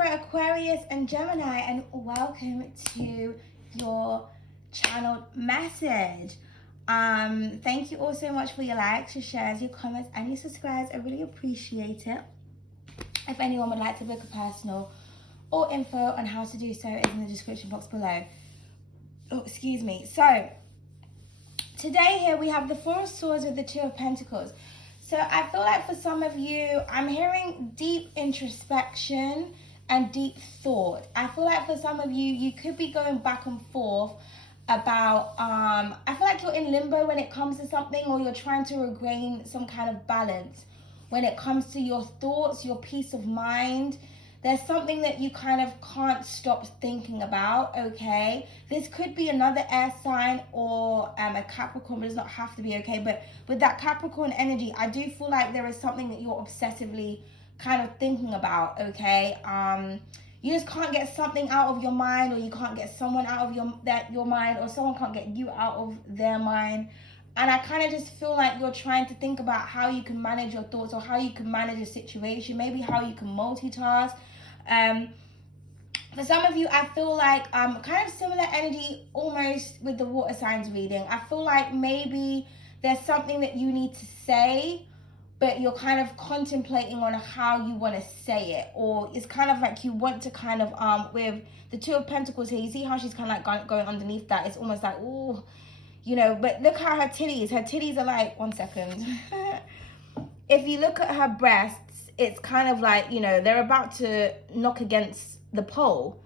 Libra, Aquarius, and Gemini, and welcome to your channeled message. Thank you all so much for your likes, your shares, your comments, and your subscribes. I really appreciate it. If anyone would like to book a personal or info on how to do so is in the description box below. Oh, excuse me. So today here we have the Four of Swords with the Two of Pentacles. So I feel like for some of you, I'm hearing deep introspection and deep thought. I feel like for some of you, you could be going back and forth about, I feel like you're in limbo when it comes to something, or you're trying to regain some kind of balance when it comes to your thoughts, your peace of mind. There's something that you kind of can't stop thinking about, okay? This could be another air sign or a Capricorn, but it does not have to be, okay? But with that Capricorn energy, I do feel like there is something that you're obsessively kind of thinking about, okay? You just can't get something out of your mind, or you can't get someone out of your mind, or someone can't get you out of their mind. And I kind of just feel like you're trying to think about how you can manage your thoughts, or how you can manage a situation, maybe how you can multitask. For some of you, I feel like kind of similar energy almost with the water signs reading. I feel like maybe there's something that you need to say, but you're kind of contemplating on how you want to say it. Or it's kind of like you want to kind of, with the Two of Pentacles here, you see how she's kind of like going underneath that. It's almost like, oh, you know, but look at her titties. Her titties are like, one second. If you look at her breasts, it's kind of like, you know, they're about to knock against the pole.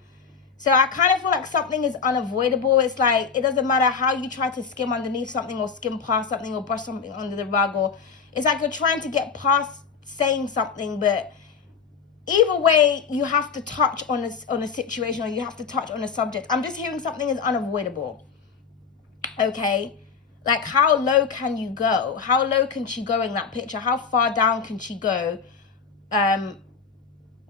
So I kind of feel like something is unavoidable. It's like, it doesn't matter how you try to skim underneath something, or skim past something, or brush something under the rug, or it's like you're trying to get past saying something, but either way, you have to touch on a situation, or you have to touch on a subject. I'm just hearing something is unavoidable, okay? Like, how low can you go? How low can she go in that picture? How far down can she go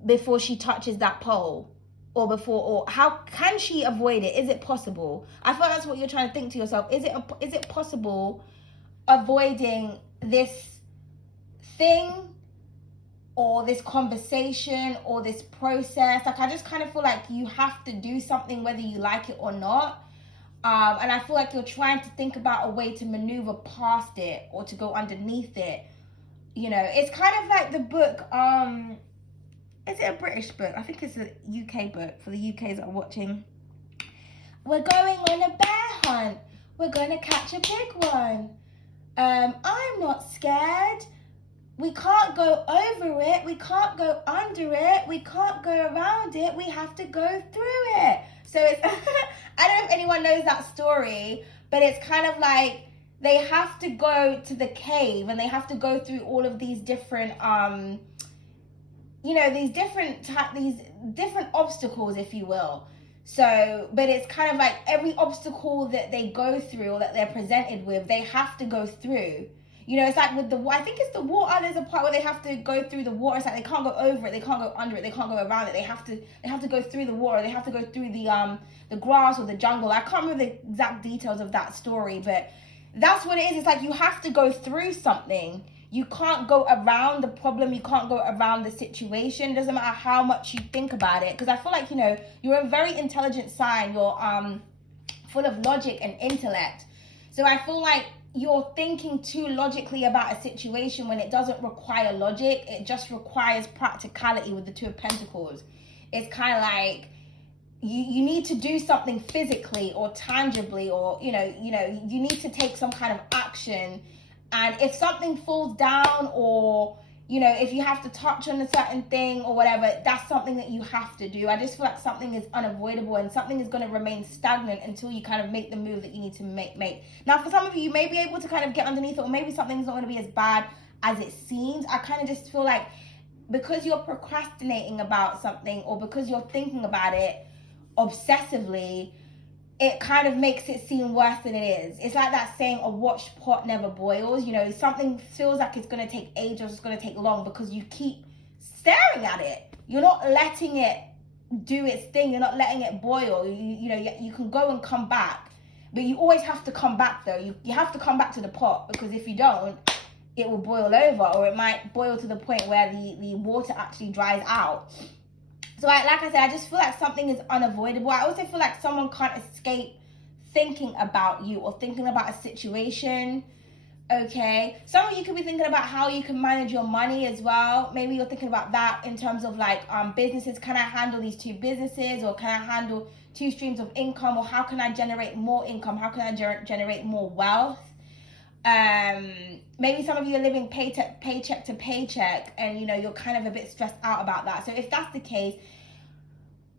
before she touches that pole, or how can she avoid it? Is it possible? I feel that's what you're trying to think to yourself. Is it possible avoiding this thing, or this conversation, or this process? Like, I just kind of feel like you have to do something whether you like it or not. And I feel like you're trying to think about a way to maneuver past it, or to go underneath it. You know, it's kind of like the book, is it a British book? I think it's a UK book for the UKs that are watching. We're going on a bear hunt. We're going to catch a big one. I'm not scared. We can't go over it. We can't go under it. We can't go around it. We have to go through it. So it's, I don't know if anyone knows that story, but it's kind of like they have to go to the cave, and they have to go through all of these different, you know, these different obstacles, if you will. So, but it's kind of like every obstacle that they go through, or that they're presented with, they have to go through. You know, it's like with I think it's the water. There's a part where they have to go through the water. It's like they can't go over it, they can't go under it, they can't go around it. They have to go through the water. They have to go through the grass or the jungle. I can't remember the exact details of that story, but that's what it is. It's like you have to go through something. You can't go around the problem. You can't go around the situation. It doesn't matter how much you think about it. Because I feel like, you know, you're a very intelligent sign. You're full of logic and intellect. So I feel like you're thinking too logically about a situation when it doesn't require logic. It just requires practicality with the Two of Pentacles. It's kind of like you need to do something physically or tangibly, or, you know, you need to take some kind of action. And if something falls down, or, you know, if you have to touch on a certain thing or whatever, that's something that you have to do. I just feel like something is unavoidable, and something is going to remain stagnant until you kind of make the move that you need to make. Now, for some of you may be able to kind of get underneath it, or maybe something's not going to be as bad as it seems. I kind of just feel like because you're procrastinating about something, or because you're thinking about it obsessively, it kind of makes it seem worse than it is. It's like that saying, a watched pot never boils. You know, something feels like it's going to take ages, it's going to take long, because you keep staring at it. You're not letting it do its thing. You're not letting it boil. You know, you can go and come back, but you always have to come back, though. You have to come back to the pot, because if you don't, it will boil over, or it might boil to the point where the water actually dries out. So like I said, I just feel like something is unavoidable. I also feel like someone can't escape thinking about you or thinking about a situation. Okay, some of you could be thinking about how you can manage your money as well. Maybe you're thinking about that in terms of like businesses. Can I handle these 2 businesses, or can I handle 2 streams of income, or how can I generate more income? How can I generate more wealth? Maybe some of you are living paycheck to paycheck, and you know you're kind of a bit stressed out about that. So if that's the case,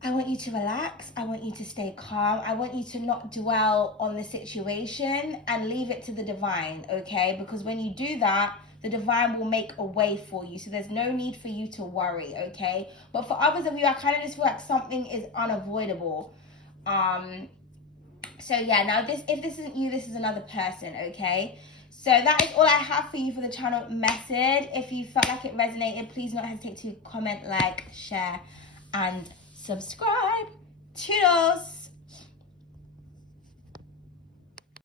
I want you to relax. I want you to stay calm. I want you to not dwell on the situation and leave it to the divine, okay? Because when you do that, the divine will make a way for you. So there's no need for you to worry, okay? But for others of you, I kind of just feel like something is unavoidable. So yeah, now if this isn't you, this is another person, okay? So that is all I have for you for the channel message. If you felt like it resonated, please don't hesitate to comment, like, share, and subscribe. Toodles.